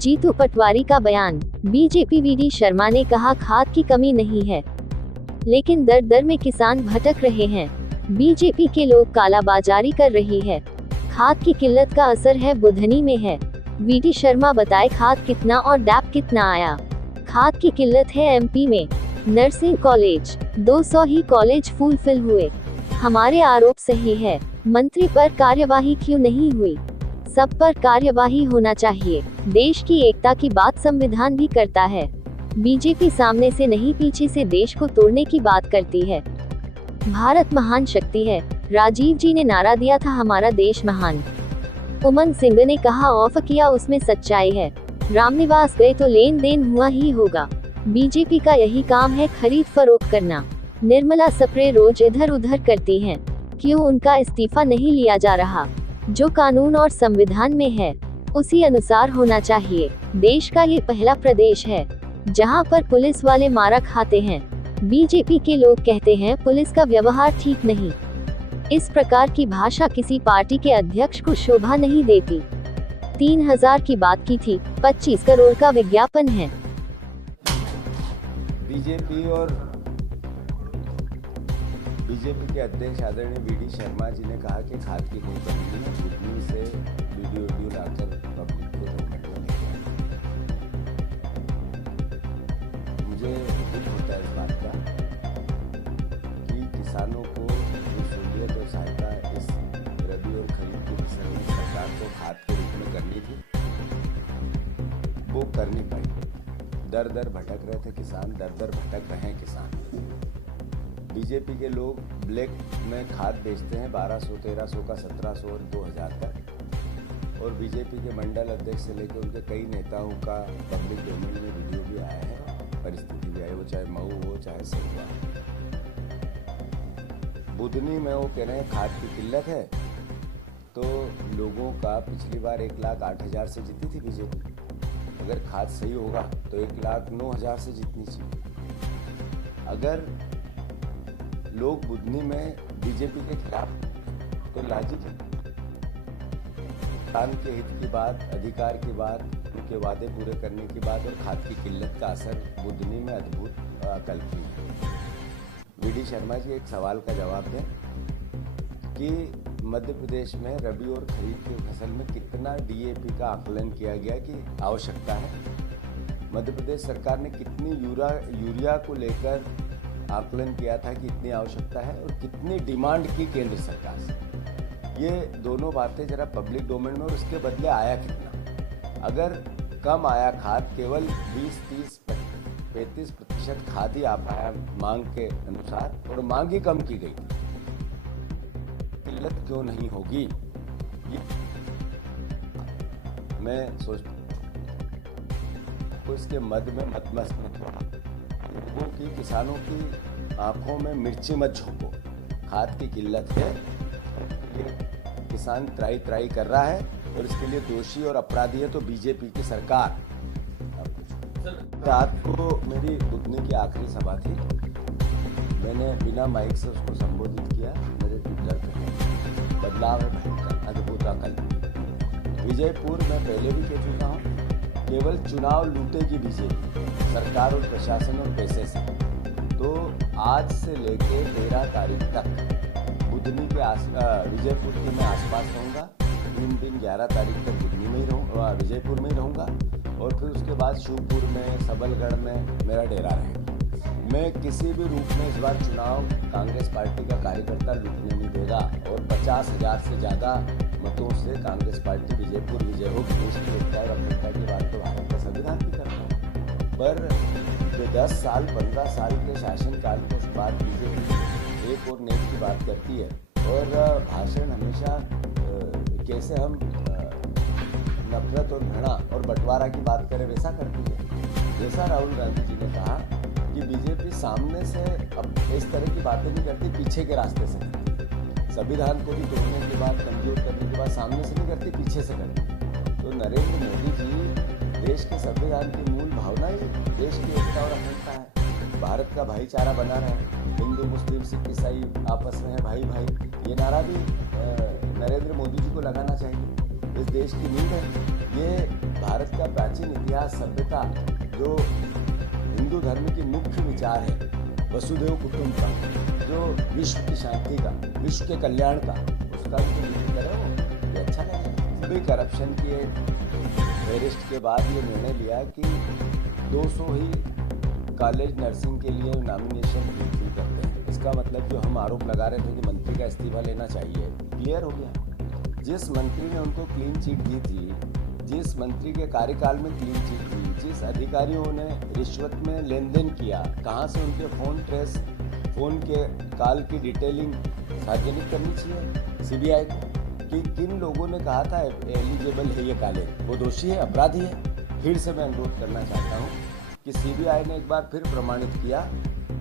जीतू पटवारी का बयान। BJP VD Sharma ने कहा खाद की कमी नहीं है, लेकिन दर दर में किसान भटक रहे हैं। बीजेपी के लोग कालाबाजारी कर रही है। खाद की किल्लत का असर है बुधनी में है। वीडी शर्मा बताए खाद कितना और डैप कितना आया। खाद की किल्लत है एमपी में। नर्सिंग कॉलेज 200 ही कॉलेज फुलफिल हुए। हमारे आरोप सही है। मंत्री पर कार्यवाही क्यों नहीं हुई? सब पर कार्यवाही होना चाहिए। देश की एकता की बात संविधान भी करता है। बीजेपी सामने से नहीं पीछे से देश को तोड़ने की बात करती है। भारत महान शक्ति है। राजीव जी ने नारा दिया था हमारा देश महान। उमंग सिंह ने कहा ऑफ किया उसमें सच्चाई है। रामनिवास गए तो लेन देन हुआ ही होगा। बीजेपी का यही काम है, खरीद फरोख्त करना। निर्मला स्प्रे रोज इधर उधर करती हैं। क्यों उनका इस्तीफा नहीं लिया जा रहा? जो कानून और संविधान में है उसी अनुसार होना चाहिए। देश का ये पहला प्रदेश है जहां पर पुलिस वाले मारा खाते हैं। बीजेपी के लोग कहते हैं पुलिस का व्यवहार ठीक नहीं। इस प्रकार की भाषा किसी पार्टी के अध्यक्ष को शोभा नहीं देती। 3000 की बात की थी, 25 करोड़ का विज्ञापन है। बीजेपी के अध्यक्ष आदरणीय वीडी शर्मा जी ने कहा कि खाद की कोई कमी नहीं, बुधनी से वीडियो लाकर पब्लिक को धोखा नहीं। मुझे दुख होता है इस बात का कि किसानों को जो सहूलियत और सहायता इस रबी और खरीफ की फसल में सरकार को खाद के रूप में करनी थी, वो कर नहीं पाई। दर दर भटक रहे थे किसान, दर दर भटक रहे हैं किसान। बीजेपी के लोग ब्लैक में खाद बेचते हैं 1200, 1300 का, 1700 और 2000 तक। और बीजेपी के मंडल अध्यक्ष से लेकर उनके कई नेताओं का पब्लिक डोमेन में वीडियो भी आया है, परिस्थिति भी आई, वो चाहे मऊ हो चाहे सिरवा। बुधनी में वो कह रहे हैं खाद की किल्लत है, तो लोगों का पिछली बार 1,08,000 से जीती थी बीजेपी। अगर खाद सही होगा तो 1,09,000 से जीतनी चाहिए। अगर लोग बुधनी में बीजेपी के खिलाफ, तो लाजिक है। किसान के हित की बात, अधिकार की बात, उनके वादे पूरे करने की बात और खाद की किल्लत का असर बुधनी में अद्भुत अकल्पनीय है। वीडी शर्मा जी एक सवाल का जवाब दें कि मध्य प्रदेश में रबी और खरीफ की फसल में कितना डीएपी का आकलन किया गया कि आवश्यकता है। मध्य प्रदेश सरकार ने कितनी यूरिया को लेकर आकलन किया था कि इतनी आवश्यकता है और कितनी डिमांड की केंद्र सरकार से। ये दोनों बातें जरा पब्लिक डोमेन में, और उसके बदले आया कितना। अगर कम आया खाद, केवल 20, 30, 35% खाद ही आ पाया मांग के अनुसार, और मांग ही कम की गई, किल्लत क्यों नहीं होगी? मैं सोचता हूं इसके मद में मत लोगों की, किसानों की आंखों में मिर्ची मत झोंको। खाद की किल्लत है, ये किसान त्राई कर रहा है और इसके लिए दोषी और अपराधी है तो बीजेपी की सरकार। रात को मेरी बुधनी की आखिरी सभा थी, मैंने बिना माइक से उसको संबोधित किया। मेरे ट्विटर पे बदलाव है भयंकर, अद्भुत अकल्पनीय। विजयपुर में पहले भी कह चुका हूँ, केवल चुनाव लूटेगी बीजेपी, सरकार और प्रशासन और पैसे से। तो आज से लेके 13 तारीख तक बुधनी के विजयपुर के मैं आसपास रहूँगा। 3 दिन 11 तारीख तक बुधनी में ही रहूँगा, विजयपुर में ही रहूँगा, और फिर उसके बाद शिवपुर में, सबलगढ़ में मेरा डेरा रहेगा। मैं किसी भी रूप में इस बार चुनाव कांग्रेस पार्टी का कार्यकर्ता लूटने नहीं देगा, और 50,000 से ज़्यादा मतों से कांग्रेस पार्टी विजयपुर विजय होगी। देश की एकता और अखंडता की बात तो भारत का संविधान भी करता है। पर 10 साल 15 साल के शासनकाल के बाद बीजेपी एक और नेक की बात करती है, और भाषण हमेशा कैसे हम नफरत और घृणा और बंटवारा की बात करें वैसा करती है। जैसा राहुल गांधी जी ने कहा कि बीजेपी सामने से अब इस तरह की बातें नहीं करती, पीछे के रास्ते से करती। संविधान को भी तोड़ने के बाद, कमजोर करने के बाद सामने से नहीं करती, पीछे से करती। तो नरेंद्र मोदी जी, देश के संविधान की मूल भावना ही देश की एकता और अखंडता है। भारत का भाईचारा बना रहे, हिंदू मुस्लिम सिख ईसाई आपस में है भाई भाई, ये नारा भी नरेंद्र मोदी जी को लगाना चाहिए। इस देश की नींव है, ये भारत का प्राचीन इतिहास, सभ्यता, जो हिंदू धर्म की मुख्य विचार है, वसुदेव कुटुंबकम, जो विश्व की शांति का, विश्व के कल्याण का, उसका जो जिक्र करे वो ये अच्छा लगेगा। भी करप्शन की फेरिस्ट के बाद ये निर्णय लिया कि 200 ही कॉलेज नर्सिंग के लिए नॉमिनेशन फुलफिल करते हैं। इसका मतलब जो हम आरोप लगा रहे थे कि मंत्री का इस्तीफा लेना चाहिए, क्लियर हो गया। जिस मंत्री ने उनको क्लीन चिट दी थी, जिस मंत्री के कार्यकाल में क्लीन चिट हुई, जिस अधिकारियों ने रिश्वत में लेन देन किया, कहाँ से उनके फोन के कॉल की डिटेलिंग सार्वजनिक करनी चाहिए सीबीआई को, कि किन लोगों ने कहा था एलिजिबल है ये कॉलेज, वो दोषी है, अपराधी है। फिर से मैं अनुरोध करना चाहता हूँ कि सीबीआई ने एक बार फिर प्रमाणित किया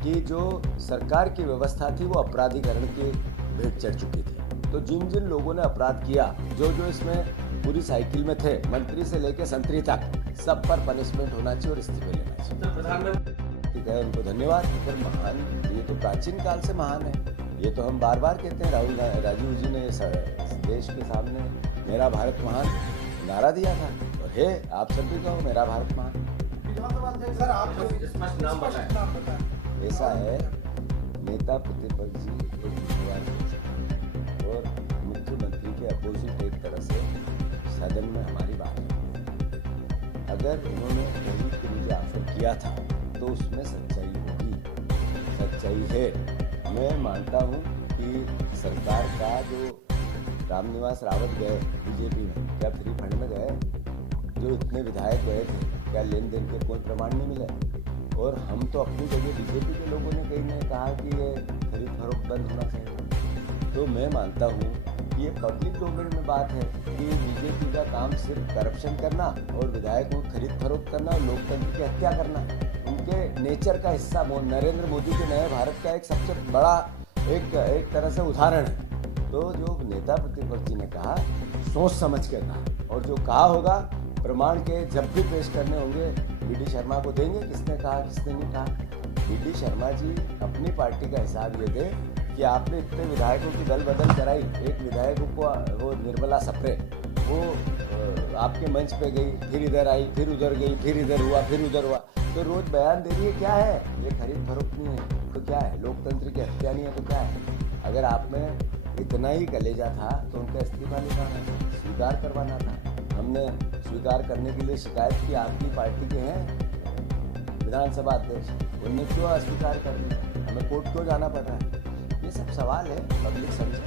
कि जो सरकार की व्यवस्था थी वो अपराधीकरण की भेंट चढ़ चुकी थी। तो जिन जिन लोगों ने अपराध किया, जो इसमें पूरी साइकिल में थे, मंत्री से लेकर संतरी तक, सब पर पनिशमेंट होना चाहिए और इस्तीफे लेना चाहिए। प्रधानमंत्री ठीक है, उनको धन्यवाद। अगर महान, ये तो प्राचीन काल से महान है, ये तो हम बार बार कहते हैं। राजीव जी ने देश के सामने मेरा भारत महान नारा दिया था, और है आप सब भी कहो मेरा भारत महान। सर आप नाम बताएं। ऐसा है, नेता प्रतिपक्ष जी एक विश्वास और मुख्यमंत्री के अपोजिट एक तरह से सदन में हमारी बात है। अगर उन्होंने कहीं कि मुझे ऑफर किया था तो उसमें सच्चाई होगी, सच्चाई है। मैं मानता हूँ कि सरकार का जो रामनिवास रावत गए बीजेपी में, क्या फ्री फंड में गए? जो इतने विधायक गए थे, क्या लेन देन के कोई प्रमाण नहीं मिले? और हम तो अपनी जगह, बीजेपी के लोगों ने कहीं ने कहा कि ये खरीद फरोख्त बंद होना चाहिए। तो मैं मानता हूँ कि ये पब्लिक डोमेन में बात है कि बीजेपी का काम सिर्फ करप्शन करना और विधायकों को खरीद फरोख्त करना और लोकतंत्र की हत्या करना, उनके नेचर का हिस्सा। नरेंद्र मोदी के नए भारत का एक सबसे बड़ा एक तरह से उदाहरण है। तो जो नेता प्रतिपक्ष जी ने कहा, सोच समझ के कहा, और जो कहा होगा प्रमाण के जब भी पेश करने होंगे बीडी शर्मा को देंगे, किसने कहा किसने नहीं कहा। बीडी शर्मा जी अपनी पार्टी का हिसाब ये दे कि आपने इतने विधायकों की दल बदल कराई, एक विधायक को वो निर्मला सप्रे, वो आपके मंच पे गई, फिर इधर आई, फिर उधर गई, फिर इधर हुआ, फिर उधर हुआ, तो रोज बयान दे रही है। क्या है ये? खरीद फरोख्त नहीं है तो क्या है? लोकतंत्र की हत्या नहीं है तो क्या है? अगर आप में इतना ही कलेजा था तो उनका इस्तीफा निकालना था, स्वीकार करवाना था। हमने स्वीकार करने के लिए शिकायत की, आपकी पार्टी के हैं विधानसभा अध्यक्ष, उनने क्यों अस्वीकार कर दिया? हमें कोर्ट क्यों जाना पड़ रहा है? ये सब सवाल है, पब्लिक समझे।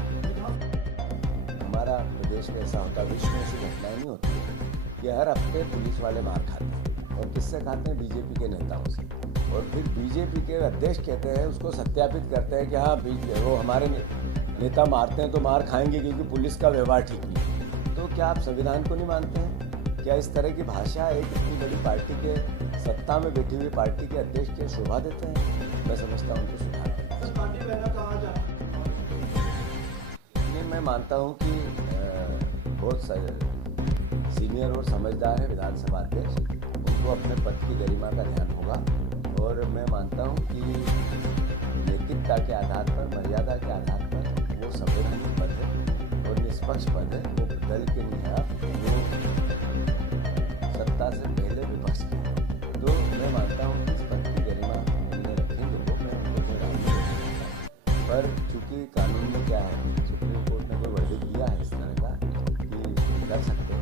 हमारा प्रदेश में ऐसा होता, विश्व में ऐसी घटनाएं नहीं होती है कि हर हफ्ते पुलिस वाले मार खाते हैं, और किससे खाते हैं? बीजेपी के नेताओं से। और फिर बीजेपी के अध्यक्ष कहते हैं, उसको सत्यापित करते हैं कि हाँ वो हमारे नेता मारते हैं तो मार खाएंगे क्योंकि पुलिस का व्यवहार ठीक नहीं। तो क्या आप संविधान को नहीं मानते हैं? क्या इस तरह की भाषा एक इतनी बड़ी पार्टी के, सत्ता में बैठी हुई पार्टी के अध्यक्ष के शोभा देते हैं? मैं समझता हूँ उनको सुधार। नहीं, मैं मानता हूँ कि बहुत सीनियर और समझदार है विधानसभा अध्यक्ष, उनको अपने पद की गरिमा का ध्यान होगा। और मैं मानता हूँ कि नैतिकता के आधार पर, मर्यादा के आधार पर वो संवैधानिक पद है और निष्पक्ष पद है। वो दल के नहीं है, वो सत्ता से पहले विपक्ष के। तो मैं मानता हूँ कि इस पद की गरिमा उन्हें रखेंगे तो मैं उनको कोई राम नहीं सकता। पर चूंकि कानून में क्या है, सुप्रीम कोर्ट ने कोई वर्डिक्ट दिया है इस तरह का कि कर सकते हैं।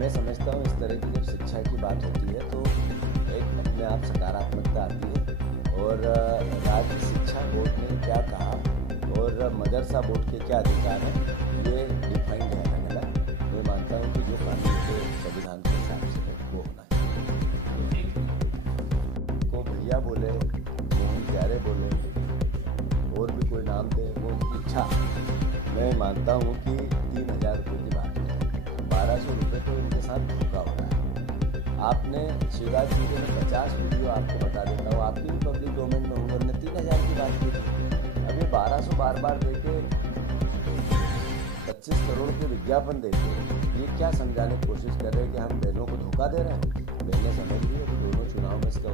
मैं समझता हूँ इस तरह की जब शिक्षा की बात होती है तो एक अपने आप सकारात्मकता आती है। और राज्य शिक्षा बोर्ड ने क्या कहा और मदरसा बोर्ड के क्या अधिकार हैं, ये डिफाइंड है अलग अलग। मैं मानता हूँ कि जो कानून के संविधान के हिसाब से है वो होना चाहिए। को भैया बोले, मोहन प्यारे बोले, और भी कोई नाम दे, वो उनकी इच्छा। मैं मानता हूँ कि 3000 रुपये की बात है, 1200 रुपये तो उनके साथ धोखा हो रहा है। आपने शिवराज जी ने 50 वीडियो आपको बता देता हूँ, आपकी भी पब्लिक डोमेन में होंगे, उन्होंने 3000 की बात की थी। अभी 1200 बार बार देके 25 करोड़ के विज्ञापन देके ये क्या समझाने की कोशिश कर रहे हैं कि हम बहनों को धोखा दे रहे हैं? बहनें समझ रही है कि दोनों चुनाव में इसका